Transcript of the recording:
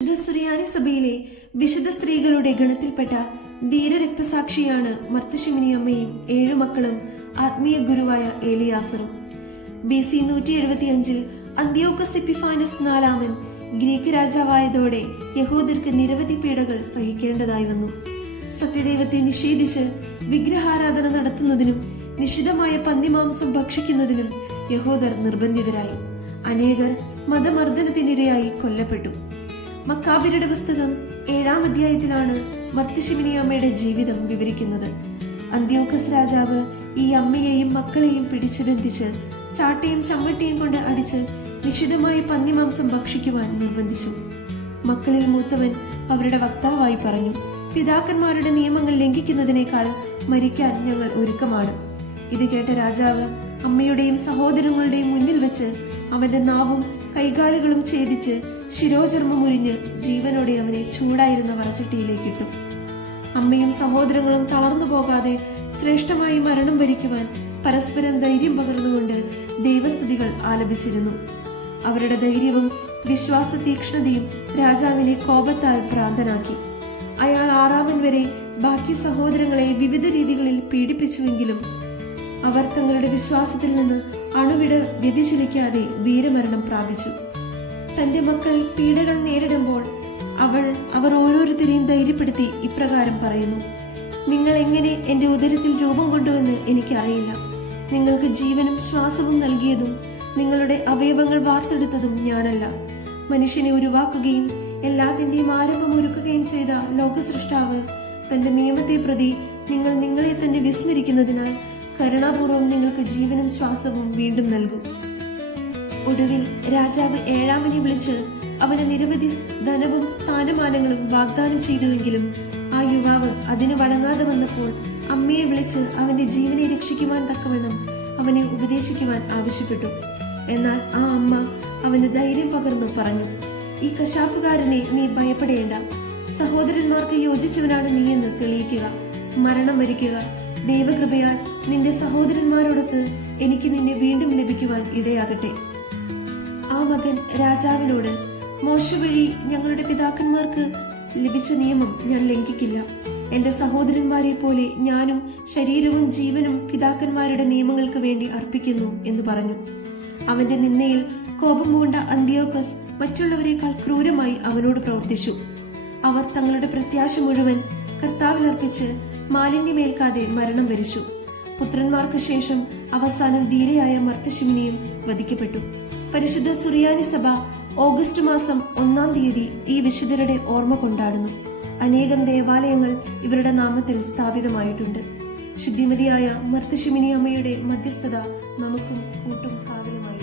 വിശുദ്ധ സുറിയാനി സഭയിലെ വിശുദ്ധ സ്ത്രീകളുടെ ഗണത്തിൽപ്പെട്ട ധീരരക്തസാക്ഷിയാണ് മർത്തശിമിനി അമ്മയും ഏഴു മക്കളും ആത്മീയ ഗുരുവായ ഏലിയാസറും. ബി സി നൂറ്റി എഴുപത്തിയഞ്ചിൽ അന്ത്യോക്കസ് എപ്പിഫാനസ് നാലാമൻ ഗ്രീക്ക് രാജാവായതോടെ യഹൂദർക്ക് നിരവധി പീഡകൾ സഹിക്കേണ്ടതായി വന്നു. സത്യദൈവത്തെ നിഷേധിച്ച് വിഗ്രഹാരാധന നടത്തുന്നതിനും നിഷിദ്ധമായ പന്നിമാംസം ഭക്ഷിക്കുന്നതിനും യഹോദർ നിർബന്ധിതരായി. അനേകർ മതമർദ്ദനത്തിനിരയായി കൊല്ലപ്പെട്ടു. മക്കാബിരുടെ പുസ്തകം ഏഴാം അധ്യായത്തിലാണ് മർത്യശിമിനിയമ്മയുടെ ജീവിതം വിവരിക്കുന്നത്. അന്ത്യോക്കസ് രാജാവ് ഈ അമ്മയെയും മക്കളെയും പിടിച്ചു ബന്ധിച്ച് ചാട്ടയും ചമ്മട്ടിയും കൊണ്ട് അടിച്ച് നിശിതമായി പന്നിമാംസം ഭക്ഷിക്കുവാൻ നിർബന്ധിച്ചു. മക്കളിൽ മൂത്തവൻ അവരുടെ വക്താവായി പറഞ്ഞു പിതാക്കന്മാരുടെ നിയമങ്ങൾ ലംഘിക്കുന്നതിനേക്കാൾ മരിക്കാൻ ഞങ്ങൾ ഒരുക്കമാണ്. ഇത് കേട്ട രാജാവ് അമ്മയുടെയും സഹോദരങ്ങളുടെയും മുന്നിൽ വെച്ച് അവന്റെ നാവും കൈകാലുകളും ഛേദിച്ച് ശിരോചർമ്മം മുരിഞ്ഞ് ജീവനോടെ അവനെ ചൂടായിരുന്ന വറച്ചട്ടിയിലേക്ക് ഇട്ടു അമ്മയും സഹോദരങ്ങളും തളർന്നു പോകാതെ ശ്രേഷ്ഠമായി മരണം ഭരിക്കുവാൻ പരസ്പരം ധൈര്യം പകർന്നുകൊണ്ട് ദൈവസ്തുതികൾ ആലപിച്ചിരുന്നു. അവരുടെ ധൈര്യവും വിശ്വാസ തീക്ഷ്ണതയും രാജാവിനെ കോപത്താൽ ഭ്രാന്തനാക്കി. അയാൾ ആറാമൻ വരെ ബാക്കി സഹോദരങ്ങളെ വിവിധ രീതികളിൽ പീഡിപ്പിച്ചുവെങ്കിലും അവർ തങ്ങളുടെ വിശ്വാസത്തിൽ നിന്ന് അണുവിട വ്യതിചലിക്കാതെ വീരമരണം പ്രാപിച്ചു. തന്റെ മക്കൾ പീഡകൾ നേരിടുമ്പോൾ അവൾ അവർ ഓരോരുത്തരെയും ധൈര്യപ്പെടുത്തി ഇപ്രകാരം പറയുന്നു. നിങ്ങൾ എങ്ങനെ എന്റെ ഉദരത്തിൽ രൂപം കൊണ്ടുവെന്ന് എനിക്കറിയില്ല. നിങ്ങൾക്ക് ജീവനും ശ്വാസവും നൽകിയതും നിങ്ങളുടെ അവയവങ്ങൾ വാർത്തെടുത്തതും ഞാനല്ല. മനുഷ്യനെ ഉരുവാക്കുകയും എല്ലാത്തിന്റെയും ആരംഭം ഒരുക്കുകയും ചെയ്ത ലോകസൃഷ്ടാവ് തന്റെ നിയമത്തെ പ്രതി നിങ്ങൾ നിങ്ങളെ തന്നെ വിസ്മരിക്കുന്നതിനാൽ കരുണാപൂർവം നിങ്ങൾക്ക് ജീവനും ശ്വാസവും വീണ്ടും നൽകും. ഒടുവിൽ രാജാവ് ഏഴാമനെ വിളിച്ച് അവന് നിരവധി ധനവും സ്ഥാനമാനങ്ങളും വാഗ്ദാനം ചെയ്തുവെങ്കിലും ആ യുവാവ് അതിന് വഴങ്ങാതെ വന്നപ്പോൾ അമ്മയെ വിളിച്ച് അവന്റെ ജീവനെ രക്ഷിക്കുവാൻ തക്കവണ്ണം അവനെ ഉപദേശിക്കുവാൻ ആവശ്യപ്പെട്ടു. എന്നാൽ ആ അമ്മ അവന് ധൈര്യം പകർന്നു പറഞ്ഞു ഈ കശാപ്പുകാരനെ നീ ഭയപ്പെടേണ്ട. സഹോദരന്മാർക്ക് യോജിച്ചവനാണ് നീ എന്ന് തെളിയിക്കുക. മരണം വരിക്കുക. ദൈവകൃപയാൽ നിന്റെ സഹോദരന്മാരോടൊത്ത് എനിക്ക് നിന്നെ വീണ്ടും ലഭിക്കുവാൻ ഇടയാകട്ടെ. ആ മകൻ രാജാവിനോട് മോശ വഴി ഞങ്ങളുടെ പിതാക്കന്മാർക്ക് ലഭിച്ച നിയമം ഞാൻ ലംഘിക്കില്ല. എന്റെ സഹോദരന്മാരെ പോലെ ഞാനും ശരീരവും ജീവനും പിതാക്കന്മാരുടെ നിയമങ്ങൾക്ക് വേണ്ടി അർപ്പിക്കുന്നു എന്ന് പറഞ്ഞു. അവന്റെ നിന്നയിൽ കോപം പൂണ്ട അന്ത്യോക്കസ് മറ്റുള്ളവരെക്കാൾ ക്രൂരമായി അവനോട് പ്രവർത്തിച്ചു. അവർ തങ്ങളുടെ പ്രത്യാശ മുഴുവൻ കർത്താവിലർപ്പിച്ച് മാലിന്യമേൽക്കാതെ മരണം വരിച്ചു. പുത്രന്മാർക്ക് ശേഷം അവസാനം ധീരയായ മർത്തശിമിനിയും വധിക്കപ്പെട്ടു. പരിശുദ്ധ സുറിയാനി സഭ ഓഗസ്റ്റ് മാസം ഒന്നാം തീയതി ഈ വിശുദ്ധരുടെ ഓർമ്മ കൊണ്ടാടുന്നു. അനേകം ദേവാലയങ്ങൾ ഇവരുടെ നാമത്തിൽ സ്ഥാപിതമായിട്ടുണ്ട്. ശുദ്ധിമതിയായ മർത്തശിമിനി അമ്മയുടെ മധ്യസ്ഥത നമുക്കും കൂട്ടും കാവലുമായിരിക്കും